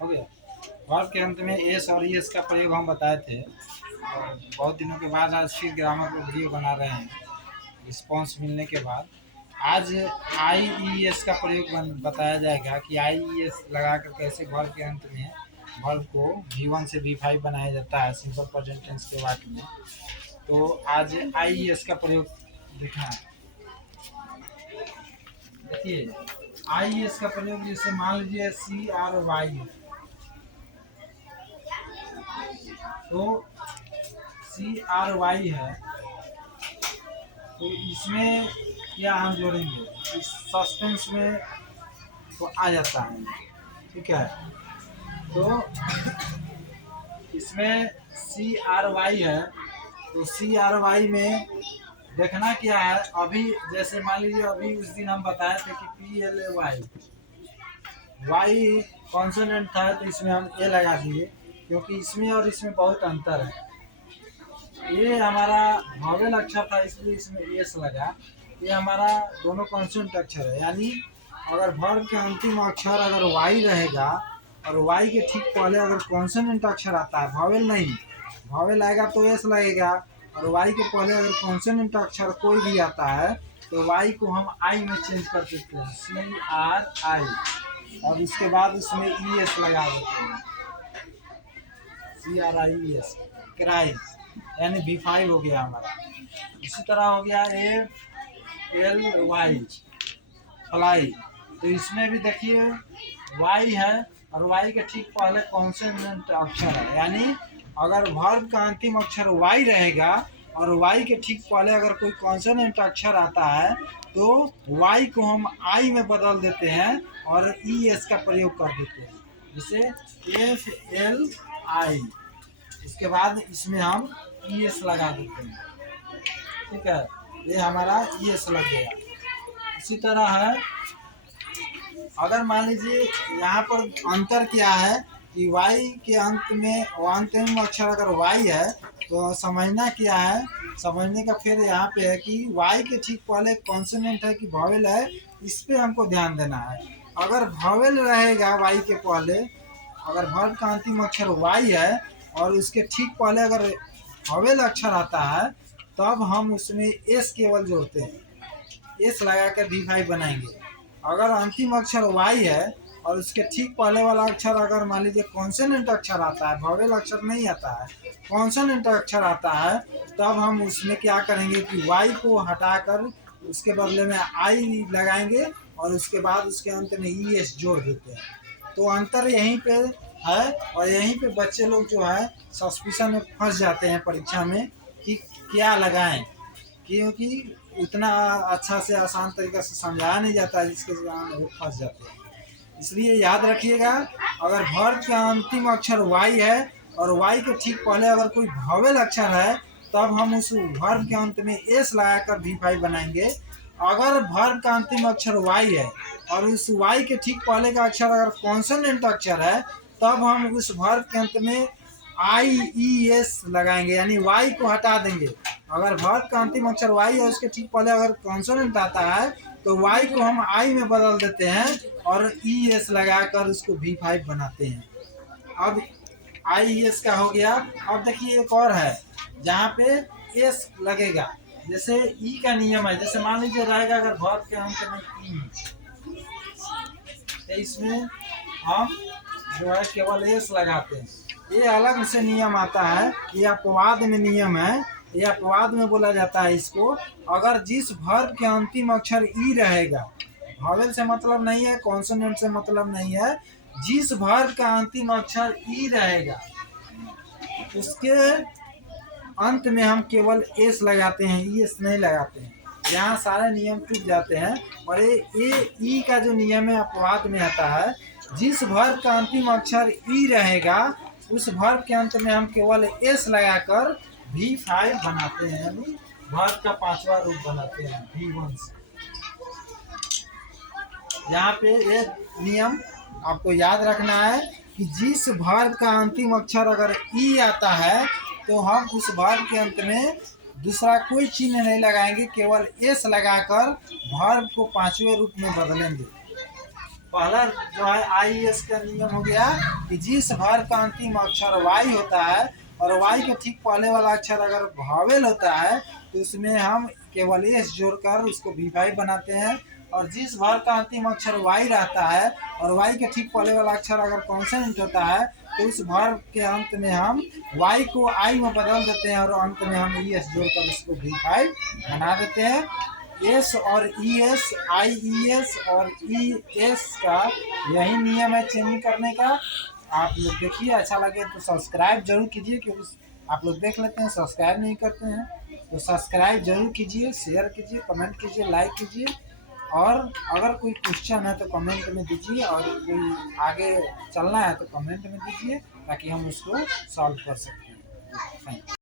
हो गया। वर्ब के अंत में एस और ईएस का प्रयोग हम बताए थे, और बहुत दिनों के बाद आज फिर ग्रामर पर वीडियो बना रहे हैं रिस्पॉन्स मिलने के बाद। आज आई ई एस का प्रयोग बताया जाएगा कि आई ई एस लगा कर कैसे वर्ब के अंत में वर्ब को V1 से V5 बनाया जाता है सिंपल प्रेजेंट टेंस के वाक्य में। तो आज आई ई एस का प्रयोग देखना है। देखिए आई ई एस का प्रयोग जैसे मान लीजिए CRY, तो CRY है, तो इसमें क्या हम जोड़ेंगे, इस सस्पेंस में तो आ जाता है, ठीक है। तो इसमें CRY है, तो CRY में देखना क्या है। अभी जैसे मान लीजिए अभी उस दिन हम बताए थे कि PLAY, वाई कॉन्सोनेंट था तो इसमें हम ए लगा दिए, क्योंकि इसमें और इसमें बहुत अंतर है। ये हमारा वॉवेल अक्षर था इसलिए इसमें एस लगा। ये हमारा दोनों कॉन्सोनेंट अक्षर है, यानी अगर वर्ब के अंतिम अक्षर अगर वाई रहेगा और वाई के ठीक पहले अगर कॉन्सोनेंट अक्षर आता है, वॉवेल नहीं, वॉवेल आएगा तो एस लगेगा, और वाई के पहले अगर कॉन्सोनेंट अक्षर कोई भी आता है तो वाई को हम आई में चेंज कर देते हैं, CRI, और इसके बाद इसमें ES लगा देते हैं, CRIES, क्राई, यानी V5 हो गया हमारा। इसी तरह हो गया ALY, फ्लाई, तो इसमें भी देखिए वाई है और वाई के ठीक पहले कॉन्सोनेंट अक्षर है, यानी अगर वर्ब का अंतिम अक्षर वाई रहेगा और वाई के ठीक पहले अगर कोई कॉन्सोनेंट अक्षर आता है तो वाई को हम आई में बदल देते हैं और ES का प्रयोग कर देते हैं, जैसे FLI, इसके बाद इसमें हम ES लगा देते हैं, ठीक है। ये हमारा ES लग गया। इसी तरह है, अगर मान लीजिए यहाँ पर अंतर क्या है कि y के अंत में अंतिम अक्षर अगर y है तो समझना क्या है, समझने का फिर यहाँ पे है कि y के ठीक पहले कॉन्सोनेंट है कि वॉवेल है, इस पे हमको ध्यान देना है। अगर वॉवेल रहेगा y के पहले, अगर वर्ब का अंतिम अक्षर y है और उसके ठीक पहले अगर वॉवेल अक्षर आता है तब हम उसमें s केवल जोड़ते हैं, s लगा कर V5 बनाएंगे। अगर अंतिम अक्षर y है और उसके ठीक पहले वाला अक्षर अगर मान लीजिए कॉन्सोनेंट अक्षर आता है, वॉवेल अक्षर नहीं आता है, कॉन्सोनेंट अक्षर आता है, तब हम उसमें क्या करेंगे कि y को हटाकर उसके बदले में i लगाएंगे और उसके बाद उसके अंत में ES जोड़ देते हैं। तो अंतर यहीं पे है, और यहीं पे बच्चे लोग जो है सस्पिशन में फंस जाते हैं परीक्षा में कि क्या लगाएं, क्योंकि उतना अच्छा से आसान तरीका से समझाया नहीं जाता है, जिसके कारण वो फंस जाते हैं। इसलिए याद रखिएगा, अगर वर्ब का अंतिम अक्षर y है और y के ठीक पहले अगर कोई वॉवेल अक्षर है तब हम उस वर्ब के अंत में s लगाकर V5 बनाएंगे। अगर वर्ब का अंतिम अक्षर y है और उस y के ठीक पहले का अक्षर अगर कॉन्सोनेंट अक्षर है तब हम उस वर्ब के अंत में IES लगाएंगे, यानी y को हटा देंगे। अगर वर्ब का अंतिम अक्षर y है उसके ठीक पहले अगर कॉन्सोनेंट आता है तो y को हम I में बदल देते हैं और ES लगाकर उसको V5 बनाते हैं। अब IES का हो गया। अब देखिए एक और है जहाँ पे S लगेगा, जैसे E का नियम है, जैसे मान लीजिए रहेगा अगर वर्ब के अंत में E, तो इसमें हम जो है केवल S लगाते हैं। ये अलग से नियम आता है, ये अपवाद में नियम है, ये अपवाद में बोला जाता है इसको। अगर जिस वर्ब के अंतिम अक्षर ई रहेगा, वॉवेल से मतलब नहीं है, कॉन्सोनेंट से मतलब नहीं है, जिस वर्ब का अंतिम अक्षर ई रहेगा उसके अंत में हम केवल एस लगाते हैं, ES नहीं लगाते हैं। यहाँ सारे नियम टूट जाते हैं। और ये ई का जो नियम है अपवाद में आता है, जिस वर्ब का अंतिम अक्षर ई रहेगा उस वर्ब के अंत में हम केवल एस लगाकर V5 बनाते हैं, यानी वर्ब का पांचवा रूप बनाते हैं V1 से। यहाँ पे एक नियम आपको याद रखना है कि जिस वर्ब का अंतिम अक्षर अगर ई आता है तो हम उस वर्ब के अंत में दूसरा कोई चिन्ह नहीं लगाएंगे, केवल एस लगाकर वर्ब को पांचवें रूप में बदलेंगे। पहला जो है IES का नियम हो गया कि जिस भर का अंतिम अक्षर वाई होता है और वाई के ठीक पहले वाला अक्षर अगर भावेल होता है तो उसमें हम केवल एस जोड़कर उसको V5 बनाते हैं, और जिस भर का अंतिम अक्षर वाई रहता है और वाई के ठीक पहले वाला अक्षर अगर कॉन्सोनेंट होता है तो उस भर के अंत में हम वाई को आई में बदल देते हैं और अंत में हम ES जोड़कर उसको V5 बना देते हैं। एस और ES, IES और ES का यही नियम है चेंजिंग करने का। आप लोग देखिए, अच्छा लगे तो सब्सक्राइब जरूर कीजिए, क्योंकि आप लोग देख लेते हैं सब्सक्राइब नहीं करते हैं, तो सब्सक्राइब जरूर कीजिए, शेयर कीजिए, कमेंट कीजिए, लाइक कीजिए, और अगर कोई क्वेश्चन है तो कमेंट में दीजिए, और कोई आगे चलना है तो कमेंट में दीजिए ताकि हम उसको सॉल्व कर सकते हैं। Thank you.